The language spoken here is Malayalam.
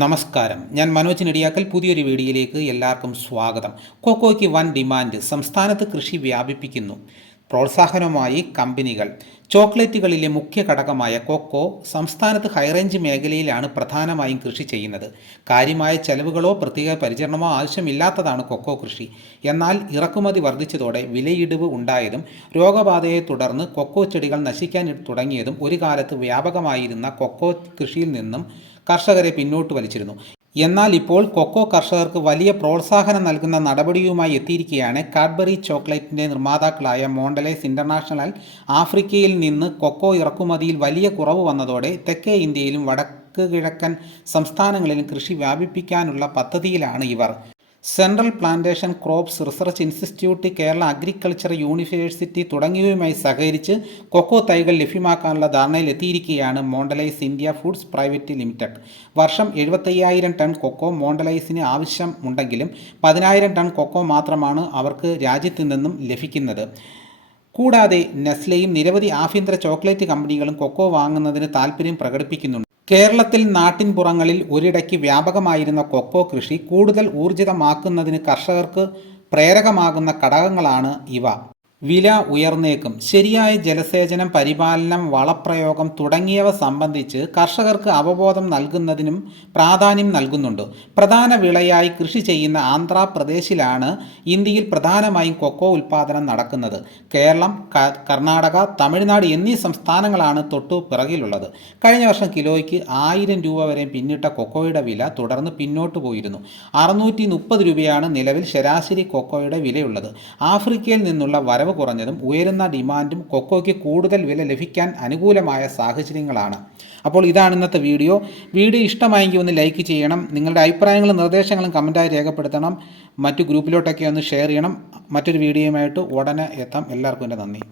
നമസ്കാരം, ഞാൻ മനോജ് നെടിയാക്കൽ. പുതിയൊരു വീഡിയോയിലേക്ക് എല്ലാവർക്കും സ്വാഗതം. കൊക്കോയ്ക്ക് വൻ ഡിമാൻഡ്. സംസ്ഥാനത്ത് കൃഷി വ്യാപിപ്പിക്കുന്നു. പ്രോത്സാഹനവുമായി കമ്പനികൾ. ചോക്ലേറ്റുകളിലെ മുഖ്യ ഘടകമായ കൊക്കോ സംസ്ഥാനത്ത് ഹൈറേഞ്ച് മേഖലയിലാണ് പ്രധാനമായും കൃഷി ചെയ്യുന്നത്. കാര്യമായ ചെലവുകളോ പ്രത്യേക പരിചരണമോ ആവശ്യമില്ലാത്തതാണ് കൊക്കോ കൃഷി. എന്നാൽ ഇറക്കുമതി വർദ്ധിച്ചതോടെ വിലയിടിവ് ഉണ്ടായതും രോഗബാധയെ തുടർന്ന് കൊക്കോ ചെടികൾ നശിക്കാൻ തുടങ്ങിയതും ഒരു കാലത്ത് വ്യാപകമായിരുന്ന കൊക്കോ കൃഷിയിൽ നിന്നും കർഷകരെ പിന്നോട്ട് വലിച്ചിരുന്നു. എന്നാൽ ഇപ്പോൾ കൊക്കോ കർഷകർക്ക് വലിയ പ്രോത്സാഹനം നൽകുന്ന നടപടിയുമായി എത്തിയിരിക്കുകയാണ് കാഡ്ബറി ചോക്ലേറ്റിൻ്റെ നിർമ്മാതാക്കളായ മോണ്ടലേസ് ഇൻ്റർനാഷണൽ. ആഫ്രിക്കയിൽ നിന്ന് കൊക്കോ ഇറക്കുമതിയിൽ വലിയ കുറവ് വന്നതോടെ തെക്കേ ഇന്ത്യയിലും വടക്ക് കിഴക്കൻ സംസ്ഥാനങ്ങളിലും കൃഷി വ്യാപിപ്പിക്കാനുള്ള പദ്ധതിയിലാണ് ഇവർ. Central plantation crops research institute, Kerala agriculture university തുടങ്ങിയവയുമായി സഹകരിച്ച് കൊക്കോ തൈകൾ ലഭ്യമാക്കാനുള്ള ധാരണയിലെത്തിയിരിക്കുകയാണ് Mondelez India foods private limited. വർഷം 75,000 ടൺ കൊക്കോ മോണ്ടലൈസിന് ആവശ്യമുണ്ടെങ്കിലും 10,000 ടൺ കൊക്കോ മാത്രമാണ് അവർക്ക് രാജ്യത്തു നിന്നും ലഭിക്കുന്നത്. കൂടാതെ നെസ്ലെയും നിരവധി ആഭ്യന്തര ചോക്ലേറ്റ് കമ്പനികളും കൊക്കോ വാങ്ങുന്നതിന് താൽപ്പര്യം പ്രകടിപ്പിക്കുന്നുണ്ട്. കേരളത്തിൽ നാട്ടിൻപുറങ്ങളിൽ ഒരിടയ്ക്ക് വ്യാപകമായിരുന്ന കൊക്കോ കൃഷി കൂടുതൽ ഊർജിതമാക്കുന്നതിന് കർഷകർക്ക് പ്രേരകമാകുന്ന ഘടകങ്ങളാണ് ഇവ. വില ഉയർന്നേക്കും. ശരിയായ ജലസേചനം, പരിപാലനം, വളപ്രയോഗം തുടങ്ങിയവ സംബന്ധിച്ച് കർഷകർക്ക് അവബോധം നൽകുന്നതിനും പ്രാധാന്യം നൽകുന്നുണ്ട്. പ്രധാന വിളയായി കൃഷി ചെയ്യുന്ന ആന്ധ്രാപ്രദേശിലാണ് ഇന്ത്യയിൽ പ്രധാനമായും കൊക്കോ ഉൽപ്പാദനം നടക്കുന്നത്. കേരളം, കർണാടക, തമിഴ്നാട് എന്നീ സംസ്ഥാനങ്ങളാണ് തൊട്ടു പിറകിലുള്ളത്. കഴിഞ്ഞ വർഷം കിലോയ്ക്ക് 1000 രൂപ വരെ പിന്നിട്ട കൊക്കോയുടെ വില തുടർന്ന് പിന്നോട്ട് പോയിരുന്നു. 630 രൂപയാണ് നിലവിൽ ശരാശരി കൊക്കോയുടെ വിലയുള്ളത്. ആഫ്രിക്കയിൽ നിന്നുള്ള വരവ് കുറഞ്ഞതും ഉയരുന്ന ഡിമാൻഡും കൊക്കോയ്ക്ക് കൂടുതൽ വില ലഭിക്കാൻ അനുകൂലമായ സാഹചര്യങ്ങളാണ്. അപ്പോൾ ഇതാണ് ഇന്നത്തെ വീഡിയോ. ഇഷ്ടമായെങ്കിൽ ഒന്ന് ലൈക്ക് ചെയ്യണം. നിങ്ങളുടെ അഭിപ്രായങ്ങളും നിർദ്ദേശങ്ങളും കമൻറ്റായി രേഖപ്പെടുത്തണം. മറ്റു ഗ്രൂപ്പിലോട്ടൊക്കെ ഒന്ന് ഷെയർ ചെയ്യണം. മറ്റൊരു വീഡിയോയുമായിട്ട് ഉടനെ എത്താം. എല്ലാവർക്കും എൻ്റെ നന്ദി.